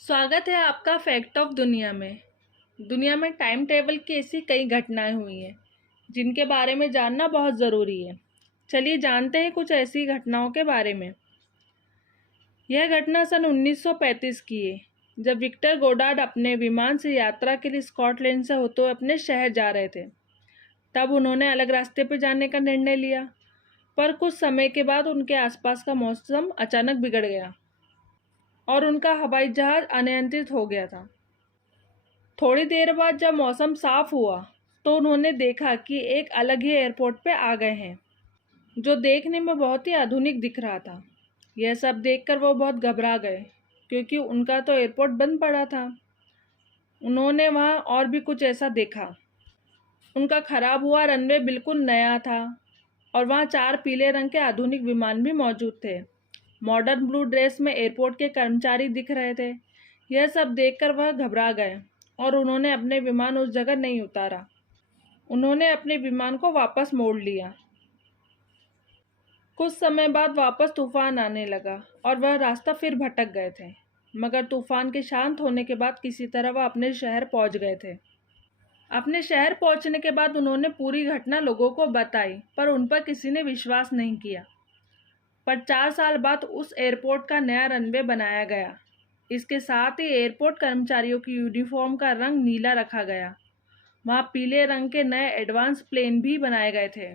स्वागत है आपका फैक्ट ऑफ दुनिया में। दुनिया में टाइम टेबल की ऐसी कई घटनाएं हुई हैं जिनके बारे में जानना बहुत ज़रूरी है। चलिए जानते हैं कुछ ऐसी घटनाओं के बारे में। यह घटना सन 1935 की है, जब विक्टर गोडार्ड अपने विमान से यात्रा के लिए स्कॉटलैंड से होते हुए अपने शहर जा रहे थे। तब उन्होंने अलग रास्ते पर जाने का निर्णय लिया, पर कुछ समय के बाद उनके आसपास का मौसम अचानक बिगड़ गया और उनका हवाई जहाज़ अनियंत्रित हो गया था। थोड़ी देर बाद जब मौसम साफ हुआ तो उन्होंने देखा कि एक अलग ही एयरपोर्ट पे आ गए हैं, जो देखने में बहुत ही आधुनिक दिख रहा था। यह सब देखकर वो बहुत घबरा गए, क्योंकि उनका तो एयरपोर्ट बंद पड़ा था। उन्होंने वहाँ और भी कुछ ऐसा देखा। उनका खराब हुआ रनवे बिल्कुल नया था और वहाँ 4 पीले रंग के आधुनिक विमान भी मौजूद थे। मॉडर्न ब्लू ड्रेस में एयरपोर्ट के कर्मचारी दिख रहे थे। यह सब देखकर वह घबरा गए और उन्होंने अपने विमान उस जगह नहीं उतारा। उन्होंने अपने विमान को वापस मोड़ लिया। कुछ समय बाद वापस तूफान आने लगा और वह रास्ता फिर भटक गए थे, मगर तूफान के शांत होने के बाद किसी तरह वह अपने शहर पहुंच गए थे। अपने शहर पहुंचने के बाद उन्होंने पूरी घटना लोगों को बताई, पर उन पर किसी ने विश्वास नहीं किया। पर 4 साल बाद उस एयरपोर्ट का नया रनवे बनाया गया। इसके साथ ही एयरपोर्ट कर्मचारियों की यूनिफॉर्म का रंग नीला रखा गया। वहाँ पीले रंग के नए एडवांस प्लेन भी बनाए गए थे।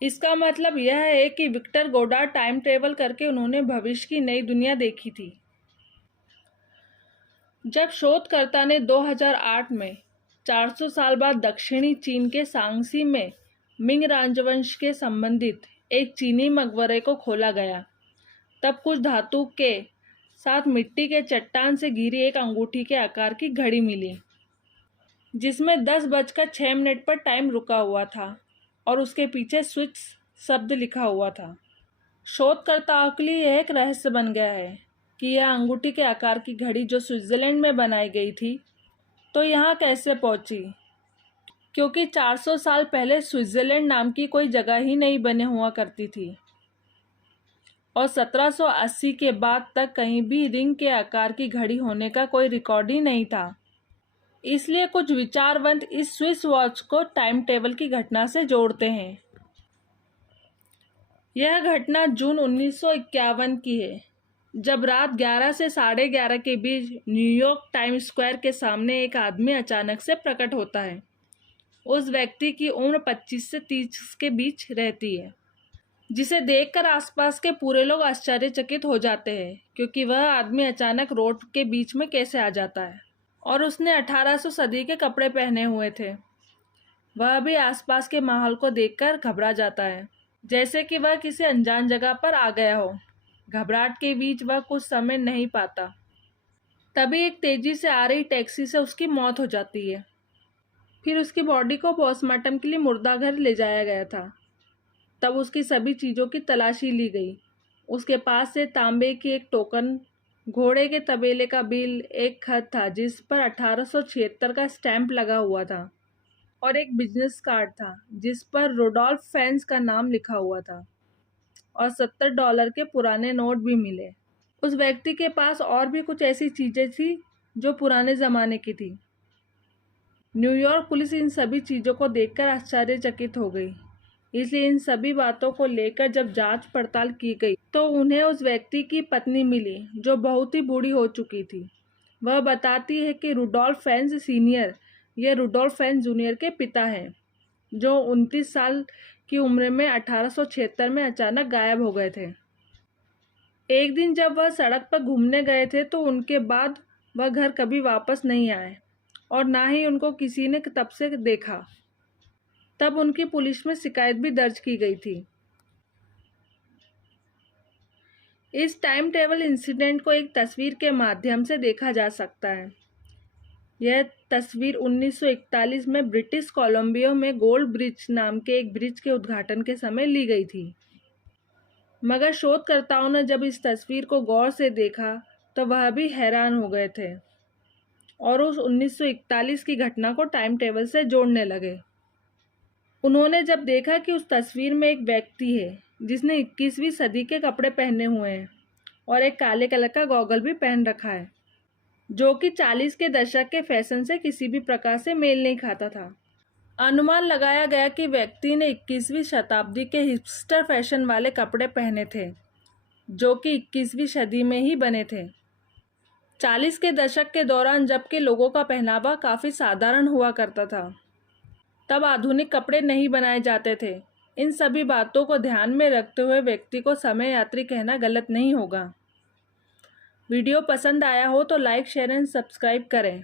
इसका मतलब यह है कि विक्टर गोडार्ड टाइम ट्रेवल करके उन्होंने भविष्य की नई दुनिया देखी थी। जब शोधकर्ता ने 2008 में 400 साल बाद दक्षिणी चीन के सांगसी में मिंग राजवंश के संबंधित एक चीनी मकबरे को खोला गया, तब कुछ धातु के साथ मिट्टी के चट्टान से घिरी एक अंगूठी के आकार की घड़ी मिली, जिसमें 10:06 पर टाइम रुका हुआ था और उसके पीछे स्विच शब्द लिखा हुआ था। शोधकर्ताओं के लिए यह एक रहस्य बन गया है कि यह अंगूठी के आकार की घड़ी जो स्विट्जरलैंड में बनाई गई थी, तो यहाँ कैसे पहुंची, क्योंकि 400 साल पहले स्विट्जरलैंड नाम की कोई जगह ही नहीं बने हुआ करती थी और 1780 के बाद तक कहीं भी रिंग के आकार की घड़ी होने का कोई रिकॉर्ड ही नहीं था। इसलिए कुछ विचारवंत इस स्विस वॉच को टाइम टेबल की घटना से जोड़ते हैं। यह घटना जून 1951 की है, जब रात 11 से 11:30 के बीच न्यूयॉर्क टाइम स्क्वायर के सामने एक आदमी अचानक से प्रकट होता है। उस व्यक्ति की उम्र 25 से 30 के बीच रहती है, जिसे देखकर आसपास के पूरे लोग आश्चर्यचकित हो जाते हैं, क्योंकि वह आदमी अचानक रोड के बीच में कैसे आ जाता है और उसने 1800 सदी के कपड़े पहने हुए थे। वह भी आसपास के माहौल को देखकर घबरा जाता है, जैसे कि वह किसी अनजान जगह पर आ गया हो। घबराहट के बीच वह कुछ समय नहीं पाता। तभी एक तेजी से आ रही टैक्सी से उसकी मौत हो जाती है। फिर उसकी बॉडी को पोस्टमार्टम के लिए मुर्दाघर ले जाया गया था। तब उसकी सभी चीज़ों की तलाशी ली गई। उसके पास से तांबे की एक टोकन, घोड़े के तबेले का बिल, एक खत था जिस पर 1876 का स्टैंप लगा हुआ था और एक बिजनेस कार्ड था जिस पर रुडोल्फ फैंस का नाम लिखा हुआ था और $70 के पुराने नोट भी मिले। उस व्यक्ति के पास और भी कुछ ऐसी चीज़ें थी जो पुराने ज़माने की थी। न्यूयॉर्क पुलिस इन सभी चीज़ों को देखकर आश्चर्यचकित हो गई। इसलिए इन सभी बातों को लेकर जब जांच पड़ताल की गई तो उन्हें उस व्यक्ति की पत्नी मिली, जो बहुत ही बूढ़ी हो चुकी थी। वह बताती है कि रुडोल्फ फैंस सीनियर ये रुडोल्फ फैंस जूनियर के पिता हैं, जो 29 साल की उम्र में 1876 में अचानक गायब हो गए थे। एक दिन जब वह सड़क पर घूमने गए थे तो उनके बाद वह घर कभी वापस नहीं आए और ना ही उनको किसी ने तब से देखा। तब उनकी पुलिस में शिकायत भी दर्ज की गई थी। इस टाइम ट्रेवल इंसिडेंट को एक तस्वीर के माध्यम से देखा जा सकता है। यह तस्वीर 1941 में ब्रिटिश कोलंबिया में गोल्ड ब्रिज नाम के एक ब्रिज के उद्घाटन के समय ली गई थी। मगर शोधकर्ताओं ने जब इस तस्वीर को गौर से देखा तो वह भी हैरान हो गए थे और उस 1941 की घटना को टाइम टेबल से जोड़ने लगे। उन्होंने जब देखा कि उस तस्वीर में एक व्यक्ति है जिसने 21वीं सदी के कपड़े पहने हुए हैं और एक काले कलर का गॉगल भी पहन रखा है, जो कि 40 के दशक के फैशन से किसी भी प्रकार से मेल नहीं खाता था। अनुमान लगाया गया कि व्यक्ति ने 21वीं शताब्दी के हिपस्टर फैशन वाले कपड़े पहने थे, जो कि 21वीं सदी में ही बने थे। 40 के दशक के दौरान जबकि लोगों का पहनावा काफ़ी साधारण हुआ करता था, तब आधुनिक कपड़े नहीं बनाए जाते थे। इन सभी बातों को ध्यान में रखते हुए व्यक्ति को समय यात्री कहना गलत नहीं होगा। वीडियो पसंद आया हो तो लाइक, शेयर एंड सब्सक्राइब करें।